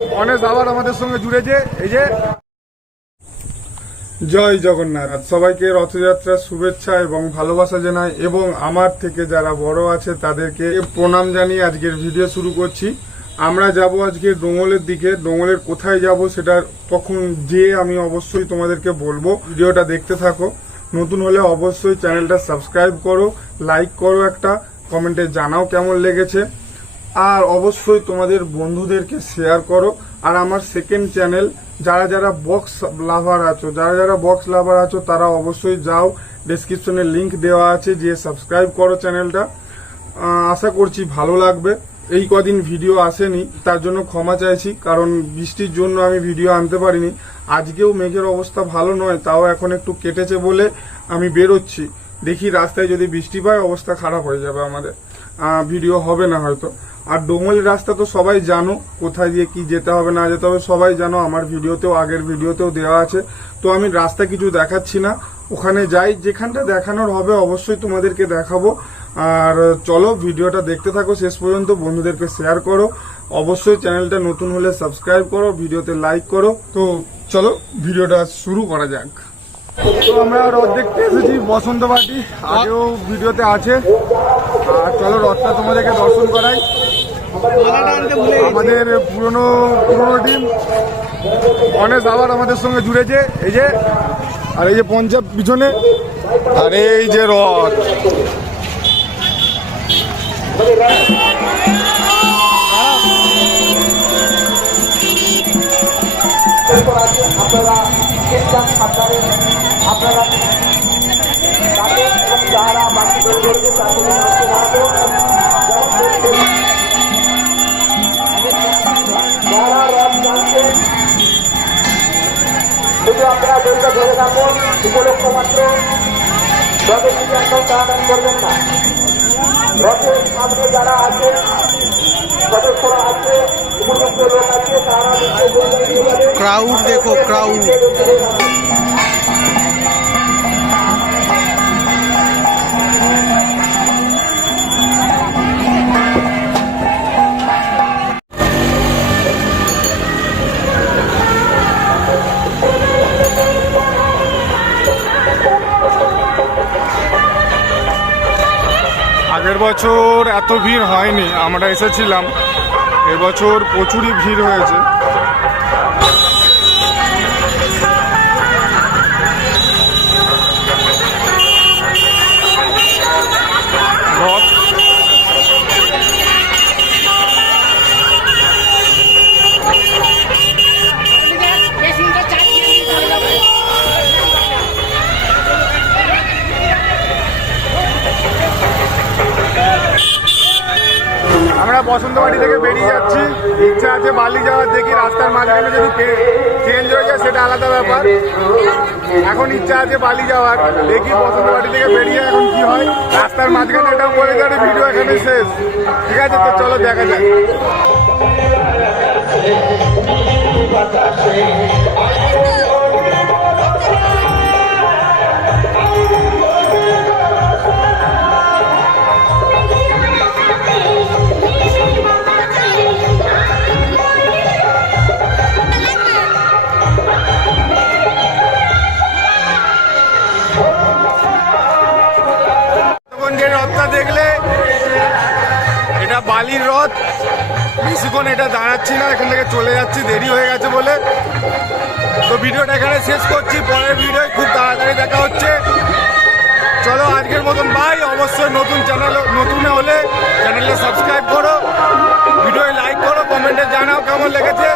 অনেক আবার আমাদের সঙ্গে জুড়েছে। এই যে জয় জগন্নাথ, সবাইকে রথযাত্রার শুভেচ্ছা এবং ভালোবাসা জানাই এবং আমার থেকে যারা বড় আছে তাদেরকে প্রণাম জানিয়ে আজকের ভিডিও শুরু করছি। আমরা যাব আজকে ডোঙলের দিকে। ডোঙলের কোথায় যাব সেটা তখন যেয়ে আমি অবশ্যই তোমাদেরকে বলবো। ভিডিওটা দেখতে থাকো। নতুন হলে অবশ্যই চ্যানেলটা সাবস্ক্রাইব করো, লাইক করো, একটা কমেন্টে জানাও কেমন লেগেছে, আর অবশ্যই তোমাদের বন্ধুদেরকে শেয়ার করো। আর আমার সেকেন্ড চ্যানেল যারা বক্স লাভার আছো তারা অবশ্যই যাও, ডেসক্রিপশনে লিংক দেওয়া আছে, যে সাবস্ক্রাইব করো চ্যানেলটা। আশা করছি ভালো লাগবে। এই কদিন ভিডিও আসেনি, তার জন্য ক্ষমা চাইছি, কারণ বৃষ্টির জন্য আমি ভিডিও আনতে পারিনি। আজকেও মেঘের অবস্থা ভালো নয়, তাও এখন একটু কেটেছে বলে আমি বেরোচ্ছি। দেখি রাস্তায় যদি বৃষ্টি পায় অবস্থা খারাপ হয়ে যাবে, আমাদের ভিডিও হবে না হয়তো। আর ডোঙলের রাস্তা তো সবাই জানো, কোথায় দিয়ে কি যেতে হবে না যেতে হবে সবাই জানো, আমার ভিডিওতেও আগের ভিডিওতেও দেওয়া আছে। তো আমি রাস্তা কিছু দেখাচ্ছি না, ওখানে যাই, যেখানটা দেখানোর হবে অবশ্যই তোমাদেরকে দেখাবো। আর চলো ভিডিওটা দেখতে থাকো শেষ পর্যন্ত, বন্ধুদেরকে শেয়ার করো, অবশ্যই চ্যানেলটা নতুন হলে সাবস্ক্রাইব করো, ভিডিওতে লাইক করো। তো চলো ভিডিওটা শুরু করা যাক। তো আমরা রথ দেখতে এসেছি বসন্তবাটি, আগেও ভিডিওতে আছে। আর চলো রথটা তোমাদেরকে দর্শন করাই। আমাদের পুরনো টিম অনেক আবার আমাদের সঙ্গে জুড়েছে। এই যে, আর এই যে পঞ্জাব পিছনে, আর এই যে রথ। আপনারা আপনারা তাদের এবং যারা বাকি রয়েছে তাদের যারা রথ টানছেন শুধু আপনারা দড়িটা ধরে রাখুন, উপলক্ষ মাত্র রথের দিকে একদম টানাটানি করবেন না। রথের সামনে যারা আছে, সদস্যরা আছে, উপযুক্ত লোক আছে, তারা ক্রাউড দেখো, ক্রাউড। আগের বছর এত ভিড় হয়নি, আমরা এসেছিলাম, এবছর প্রচুরই ভিড় হয়েছে। রথ আমরা বসন্তবাড়ি থেকে বেরিয়ে যাচ্ছি, ইচ্ছা আছে বালি যাওয়ার, দেখি রাস্তার মাঝখানে যদি চেঞ্জ হয়ে যায় সেটা আলাদা ব্যাপার। এখন ইচ্ছা আছে বালি যাওয়ার, দেখি বসন্তবাড়ি থেকে বেরিয়ে এখন কি হয়। রাস্তার মাঝখানে এটা বলে যাবে ভিডিও এখানে শেষ, ঠিক আছে? তো চলো দেখা যাক। যে রথটা দেখলে, এটা বালির রথ। বেশিক্ষণ এটা দাঁড়াচ্ছি না, এখান থেকে চলে যাচ্ছি, দেরি হয়ে গেছে বলে। তো ভিডিওটা এখানে শেষ করছি, পরের ভিডিও খুব তাড়াতাড়ি দেখা হচ্ছে। চলো আজকের মতন বাই। অবশ্যই নতুন হলে চ্যানেলটা সাবস্ক্রাইব করো, ভিডিও লাইক করো, কমেন্টে জানাও কেমন লেগেছে।